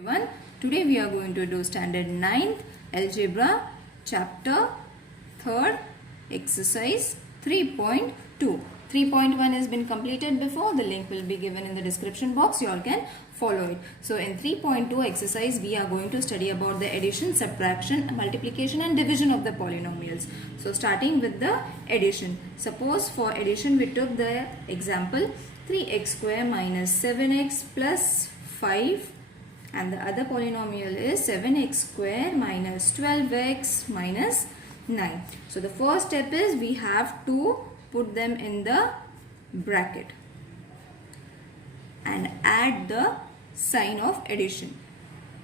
Everyone, today we are going to do standard 9th algebra chapter 3rd exercise 3.2. 3.1 has been completed before. The link will be given in the description box. You all can follow it. So in 3.2 exercise we are going to study about the addition, subtraction, multiplication and division of the polynomials. So starting with the addition. Suppose for addition we took the example 3x square minus 7x plus 5. And the other polynomial is 7x square minus 12x minus 9. So the first step is we have to put them in the bracket and add the sign of addition.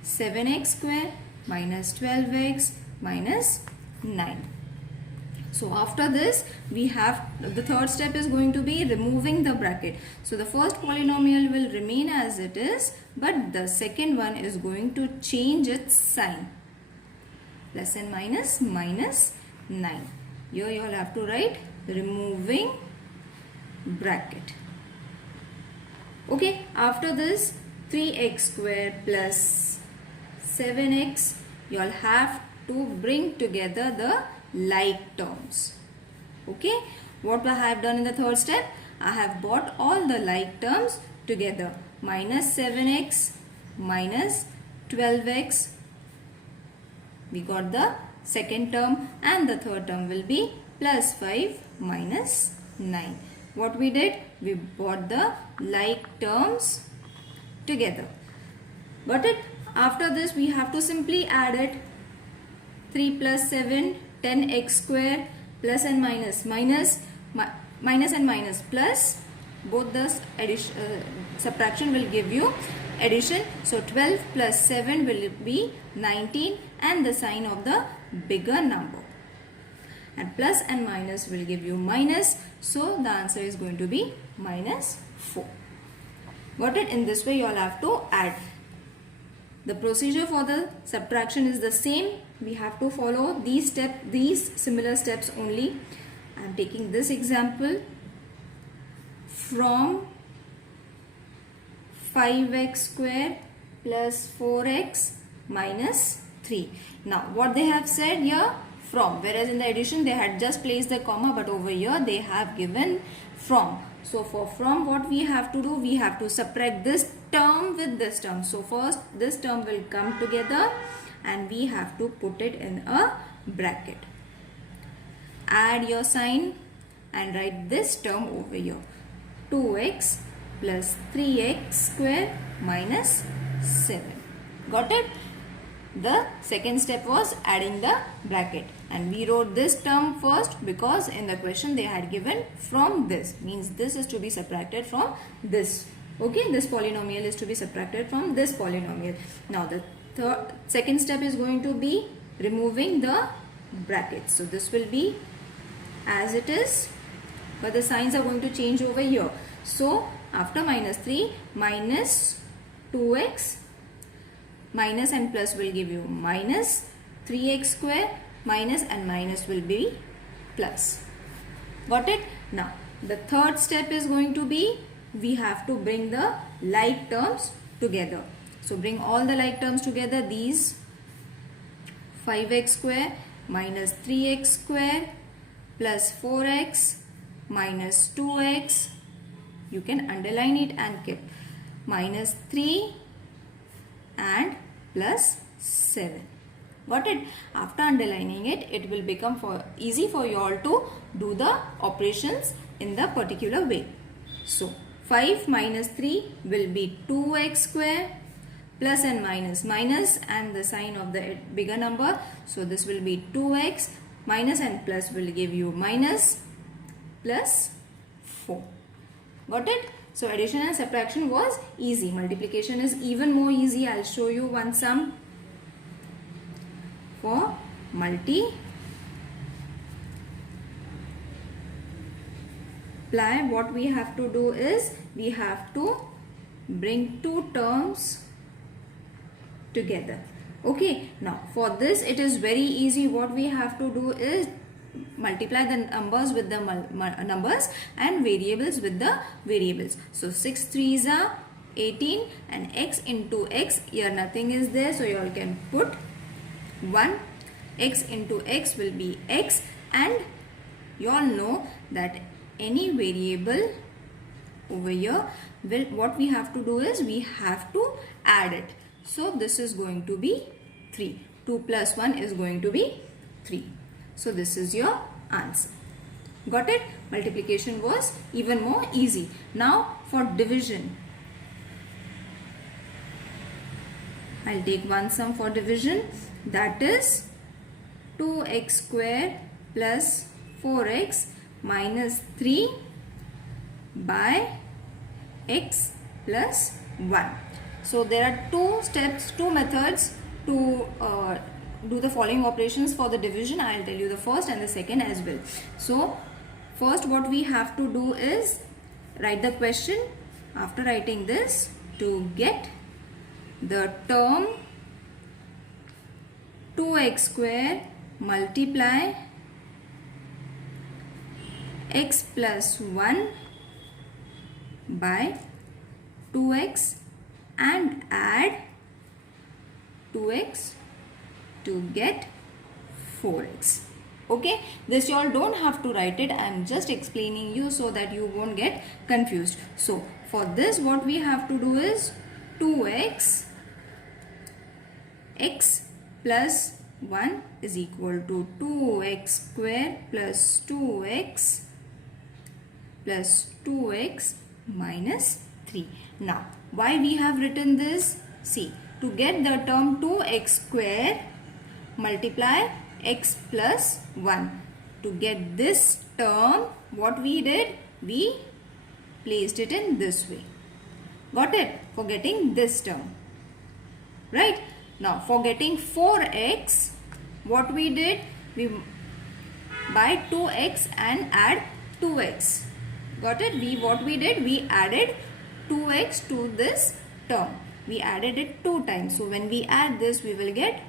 7x square minus 12x minus 9. So after this we have the third step is going to be removing the bracket. So the first polynomial will remain as it is, but the second one is going to change its sign. Plus and minus minus 9. Here you all have to write removing bracket. Okay, after this 3x square plus 7x, you all have to bring together the like terms. Okay, what I have done in the third step, I have brought all the like terms together. Minus 7x minus 12x, we got the second term, and the third term will be plus 5 minus 9. What we did, we brought the like terms together. Got it? After this we have to simply add it. 3 plus 7, 10x square, plus and minus, minus and minus, plus, both the subtraction will give you addition. So 12 plus 7 will be 19 and the sign of the bigger number. And plus and minus will give you minus. So the answer is going to be minus 4. Got it? In this way you all have to add. The procedure for the subtraction is the same. We have to follow these similar steps only. I am taking this example from 5x square plus 4x minus 3. Now what they have said here, from, whereas in the addition they had just placed the comma, but over here they have given from. So for from, what we have to do, we have to subtract this term with this term. So first this term will come together and we have to put it in a bracket. Add your sign and write this term over here. 2x plus 3x square minus 7. Got it? The second step was adding the bracket, and we wrote this term first because in the question they had given from this, means this is to be subtracted from this. Okay, this polynomial is to be subtracted from this polynomial. Now the second step is going to be removing the brackets. So this will be as it is, but the signs are going to change over here. So after minus 3, minus 2x, minus and plus will give you minus 3x square, minus and minus will be plus. Got it? Now the third step is going to be, we have to bring the like terms together. So bring all the like terms together. These 5x square minus 3x square plus 4x minus 2x, you can underline it and keep minus 3 and plus 7. Got it? After underlining it, it will become easy for you all to do the operations in the particular way. So 5 minus 3 will be 2x square, plus and minus, minus and the sign of the bigger number. So this will be 2x, minus and plus will give you minus plus 4. Got it? So addition and subtraction was easy. Multiplication is even more easy. I'll show you one sum for multiply. What we have to do is we have to bring two terms together. Okay, now for this it is very easy. What we have to do is multiply the numbers with the numbers and variables with the variables. So 6 3s are 18 and x into x, here nothing is there, so you all can put 1. X into x will be x, and you all know that any variable over here, what we have to do is we have to add it. So this is going to be 3. 2 plus 1 is going to be 3. So this is your answer. Got it? Multiplication was even more easy. Now for division, I'll take one sum for division, that is 2x square plus 4x minus 3 by x plus 1. So there are two methods to do the following operations for the division. I'll tell you the first and the second as well. So first what we have to do is write the question. After writing this, to get the term 2x square multiply x plus 1 by 2x and add 2x to get 4x. Okay, this you all don't have to write it. I am just explaining you so that you won't get confused. So for this, what we have to do is 2x x plus 1 is equal to 2x square plus 2x plus 2x minus 3. Now, why we have written this? See, to get the term 2x square multiply x plus 1. To get this term, what we did? We placed it in this way. Got it? For getting this term. Right? Now, for getting 4x, what we did? We by 2x and add 2x. Got it? What we did? We added 2x to this term. We added it 2 times. So when we add this, we will get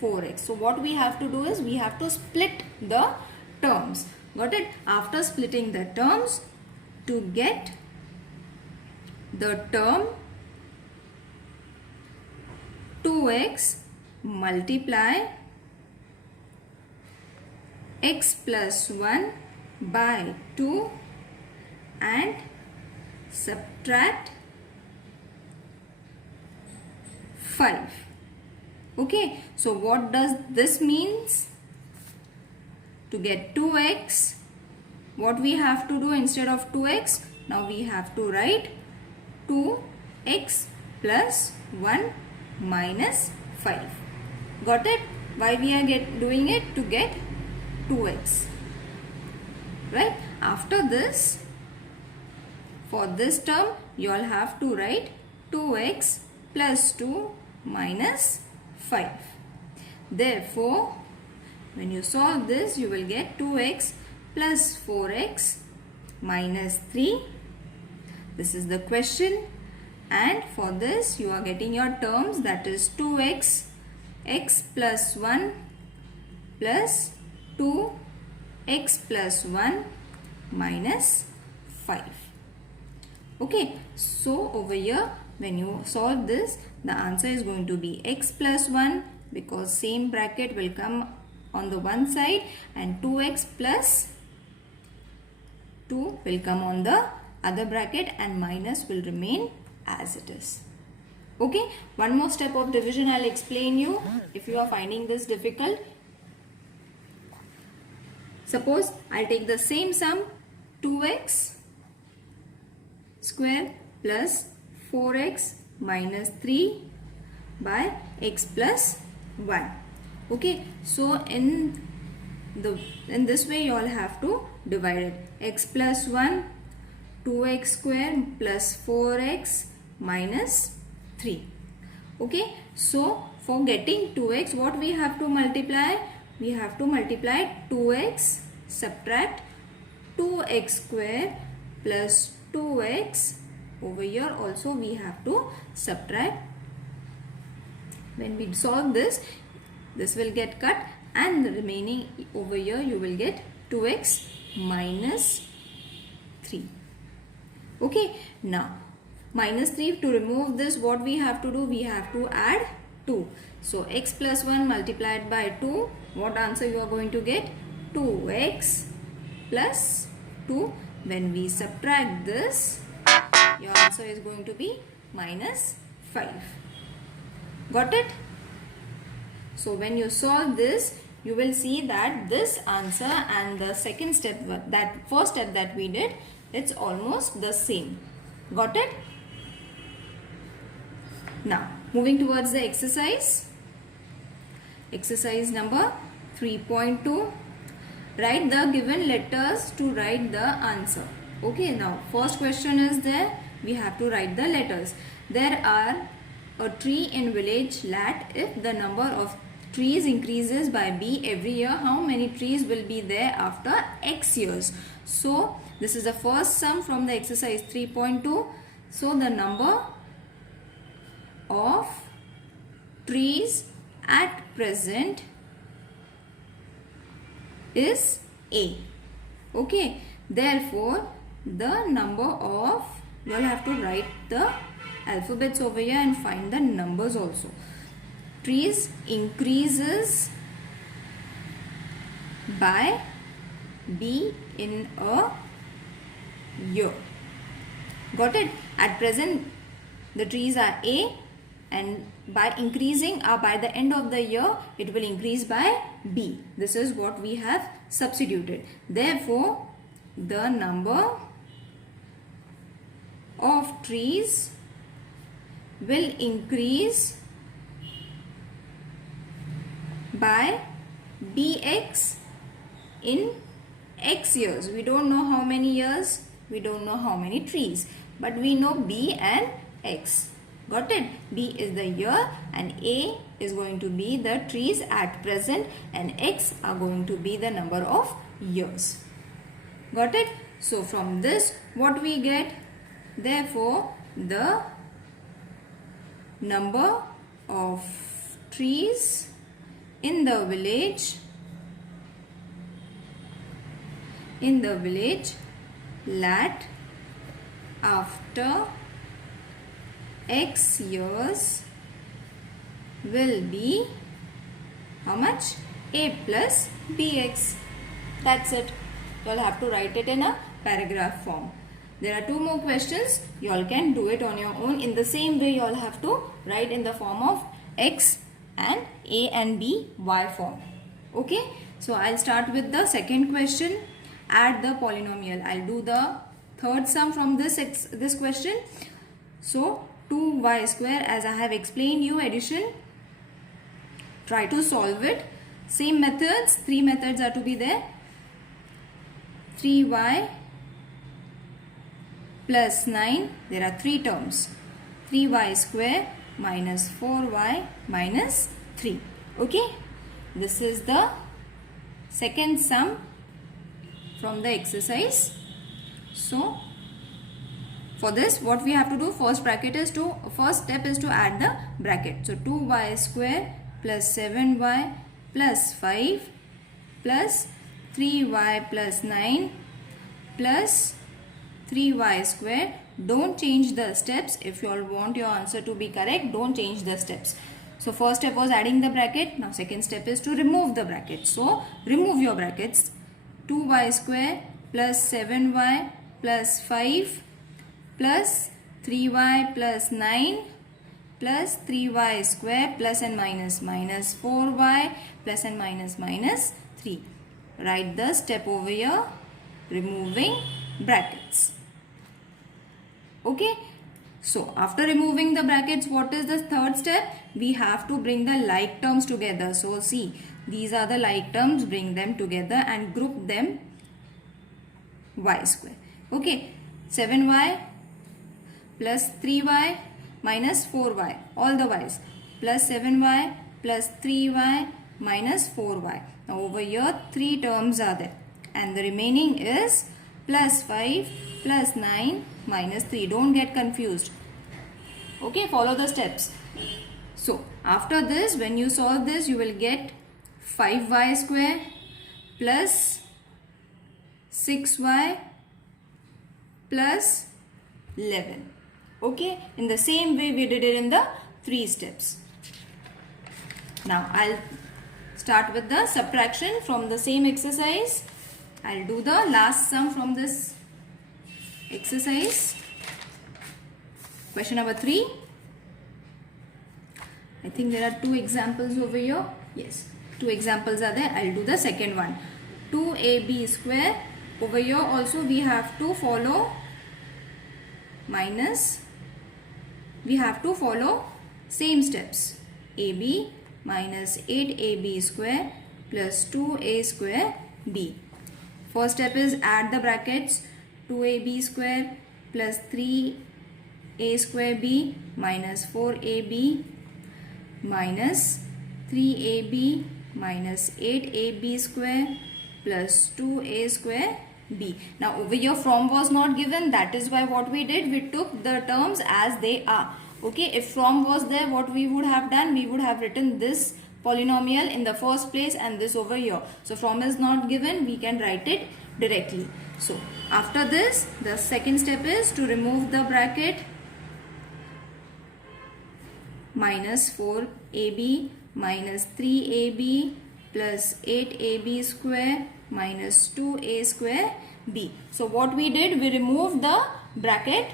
4x. So what we have to do is we have to split the terms. Got it? After splitting the terms, to get the term 2x multiply x plus 1 by 2 and subtract 5. Okay, so what does this means? To get 2x, what we have to do instead of 2x? Now we have to write 2x plus 1 minus 5. Got it? Why we are doing it? To get 2x. Right? After this, for this term, you all have to write 2x plus 2 minus 5. Therefore, when you solve this, you will get 2x plus 4x minus 3. This is the question. And for this, you are getting your terms, that is 2x, x plus 1 plus 2, x plus 1 minus 5. Okay, so over here, when you solve this, the answer is going to be x plus 1, because same bracket will come on the one side, and 2x plus 2 will come on the other bracket, and minus will remain as it is. Okay, one more step of division I'll explain you if you are finding this difficult. Suppose I'll take the same sum, 2x square plus 4x minus 3 by x plus 1. Okay, so in this way you all have to divide it. X plus 1, 2x square plus 4x minus 3. Okay, so for getting 2x, what we have to multiply? We have to multiply 2x, subtract 2x square plus 2x. Over here also we have to subtract. When we solve this, this will get cut, and the remaining over here you will get 2x minus 3. Okay, now minus 3. To remove this, what we have to do? We have to add 2. So x plus 1 multiplied by 2. What answer you are going to get? 2x plus 2. When we subtract this, your answer is going to be minus 5. Got it? So when you solve this, you will see that this answer and the second step, that first step that we did, it's almost the same. Got it? Now, moving towards the exercise. Exercise number 3.2. Write the given letters to write the answer. Okay, now first question is there. We have to write the letters. There are a tree in village Lat. If the number of trees increases by B every year, how many trees will be there after X years? So this is the first sum from the exercise 3.2. So the number of trees at present is A. Okay, therefore the number of, you all have to write the alphabets over here and find the numbers also. Trees increases by B in a year. Got it? At present the trees are A, and by increasing by the end of the year it will increase by B. This is what we have substituted. Therefore the number of trees will increase by Bx in X years. We don't know how many years, we don't know how many trees, but we know B and X. Got it? B is the year and A is going to be the trees at present, and X are going to be the number of years. Got it? So from this what we get? Therefore the number of trees in the village Lat after X years will be how much? A plus Bx. That's it. You all have to write it in a paragraph form. There are two more questions. You all can do it on your own. In the same way, you all have to write in the form of X and A and B Y form. Okay. So I'll start with the second question. Add the polynomial. I'll do the third sum from this question. So 2y square, as I have explained you, addition. Try to solve it. Same methods. 3 methods are to be there. 3y plus 9. There are 3 terms. 3y square minus 4y minus 3. Okay. This is the second sum from the exercise. So for this, what we have to do, first step is to add the bracket. So 2y square plus 7y plus 5 plus 3y plus 9 plus 3y square. Don't change the steps. If you all want your answer to be correct, don't change the steps. So first step was adding the bracket. Now second step is to remove the bracket. So remove your brackets. 2y square plus 7y plus 5 plus 3y plus 9 plus 3y square plus and minus 4y plus and minus 3. Write the step over here, removing brackets. Okay. So after removing the brackets, what is the third step? We have to bring the like terms together. So see, these are the like terms. Bring them together and group them y square. Okay. 7y plus 3y minus 4y, all the y's, plus 7y plus 3y minus 4y. Now over here 3 terms are there and the remaining is plus 5 plus 9 minus 3. Don't get confused. Okay, follow the steps. So after this, when you solve this, you will get 5y square plus 6y plus 11. Okay, in the same way we did it in the 3 steps. Now I'll start with the subtraction from the same exercise. I'll do the last sum from this exercise. Question number 3. I think there are 2 examples over here. Yes, 2 examples are there. I'll do the second one. 2ab square. Over here also we have to follow minus. We have to follow same steps. ab minus 8ab square plus 2a square b. First step is add the brackets. 2ab square plus 3a square b minus 4ab minus 3ab minus 8ab square plus 2a square b. Now over here from was not given, that is why what we did, we took the terms as they are. Okay, if from was there, what we would have done, we would have written this polynomial in the first place and this over here. So from is not given, we can write it directly. So after this, the second step is to remove the bracket. Minus 4ab minus 3ab plus 8ab square minus 2a square b. So what we did, we removed the bracket.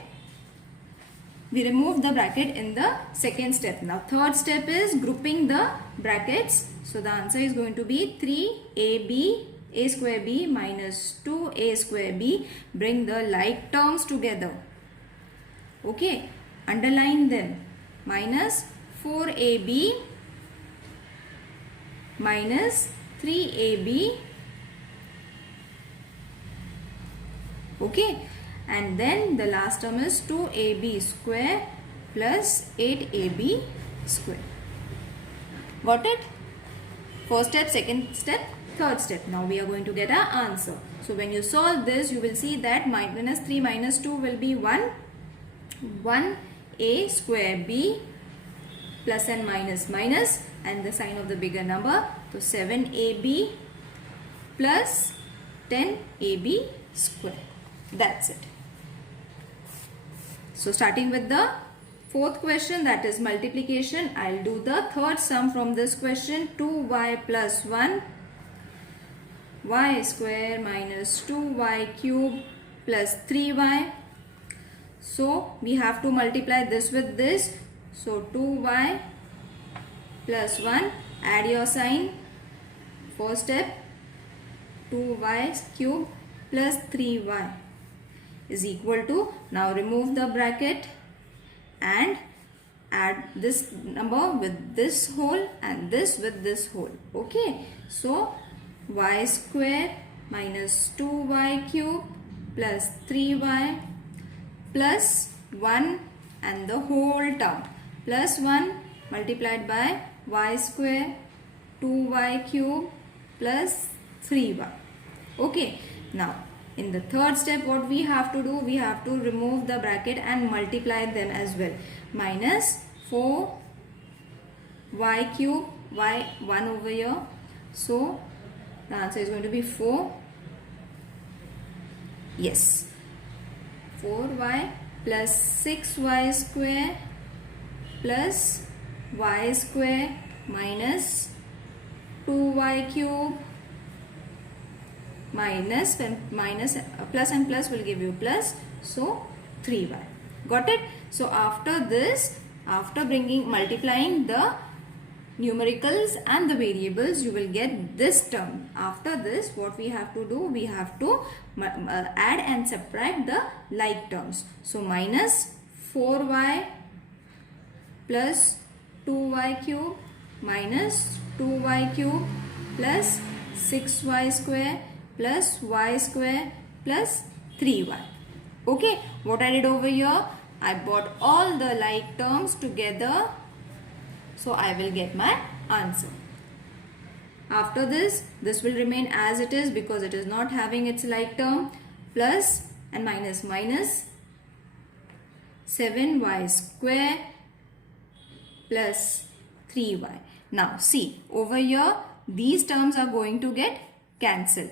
We removed the bracket in the second step. Now third step is grouping the brackets. So the answer is going to be 3ab a square b minus 2a square b. Bring the like terms together. Okay, underline them. Minus 4ab minus 3ab. Okay, and then the last term is 2ab square plus 8ab square. Got it? First step, second step, third step. Now we are going to get our answer. So when you solve this, you will see that minus 3 minus 2 will be 1. 1a square b plus and minus minus and the sign of the bigger number. So 7ab plus 10ab square. That's it. So starting with the fourth question, that is multiplication, I'll do the third sum from this question. 2y plus 1 y square minus 2y cube plus 3y. So we have to multiply this with this. So 2y plus 1, add your sign. First step, 2y cube plus 3y is equal to, now remove the bracket and add this number with this whole and this with this whole. Okay, so y square minus 2y cube plus 3y plus 1 and the whole term plus 1 multiplied by y square 2y cube plus 3y. Okay, now in the third step what we have to do, we have to remove the bracket and multiply them as well. Minus 4y cube, y 1 over here. So the answer is going to be 4. Yes, 4y plus 6y square plus y square minus 2y cube minus plus and plus will give you plus, so 3y. Got it? So after this, after multiplying the numericals and the variables, you will get this term. After this, what we have to do, we have to add and subtract the like terms. So minus 4y plus 2y cube minus 2y cube plus 6y square plus y square plus 3y. Okay, what I did over here, I brought all the like terms together, so I will get my answer. After this, this will remain as it is because it is not having its like term. Plus and minus minus 7y square plus 3y. Now see, over here these terms are going to get cancelled.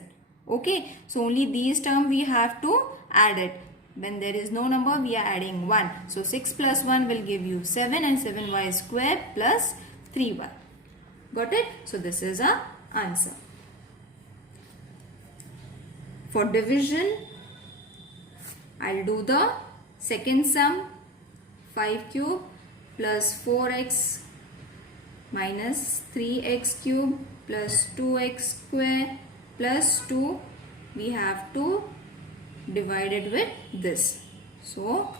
Okay, so only these terms we have to add it. When there is no number, we are adding 1. So 6 plus 1 will give you 7 and 7y square plus 3y. Got it? So this is our answer. For division, I'll do the second sum. 5 cube plus 4x minus 3x cube plus 2x square plus 2. We have to divide it with this. So,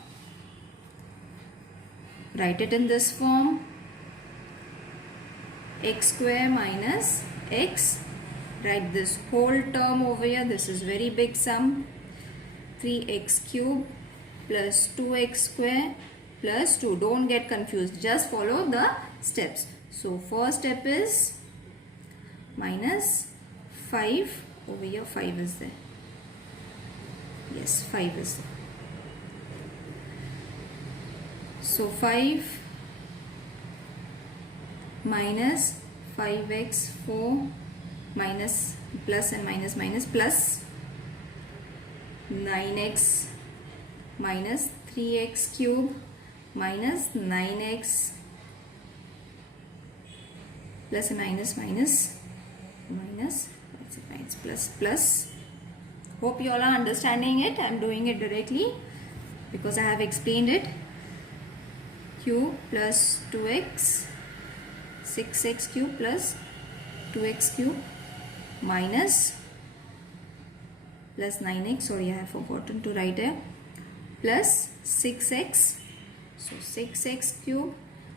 write it in this form. X square minus x. Write this whole term over here. This is very big sum. 3x cube plus 2x square plus 2. Don't get confused. Just follow the steps. So, first step is minus 5. Over here 5 is there. Yes, 5 is there. So 5 minus 5x 4 minus plus and minus minus plus 9x minus 3x cube minus 9x plus and minus minus minus plus. Hope you all are understanding it. I am doing it directly because I have explained it. Cube plus 2x, 6x cube plus 2x cube minus plus 9x. Sorry, I have forgotten to write it. Plus 6x. So 6x cube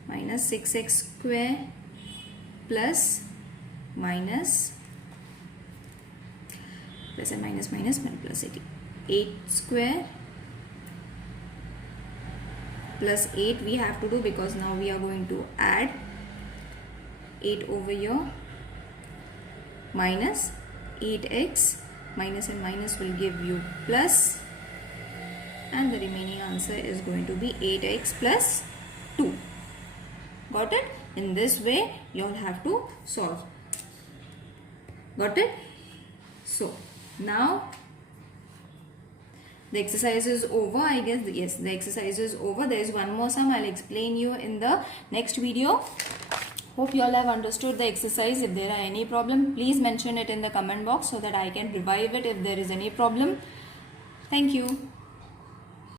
minus 6x square plus minus plus and minus minus plus 8 square plus 8 we have to do because now we are going to add 8 over here minus 8x minus and minus will give you plus, and the remaining answer is going to be 8x plus 2. Got it? In this way you all have to solve. Got it? So now the exercise is over, I guess. Yes, the exercise is over. There is one more sum. I'll explain you in the next video. Hope you all have understood the exercise. If there are any problem, please mention it in the comment box so that I can revive it if there is any problem. Thank you.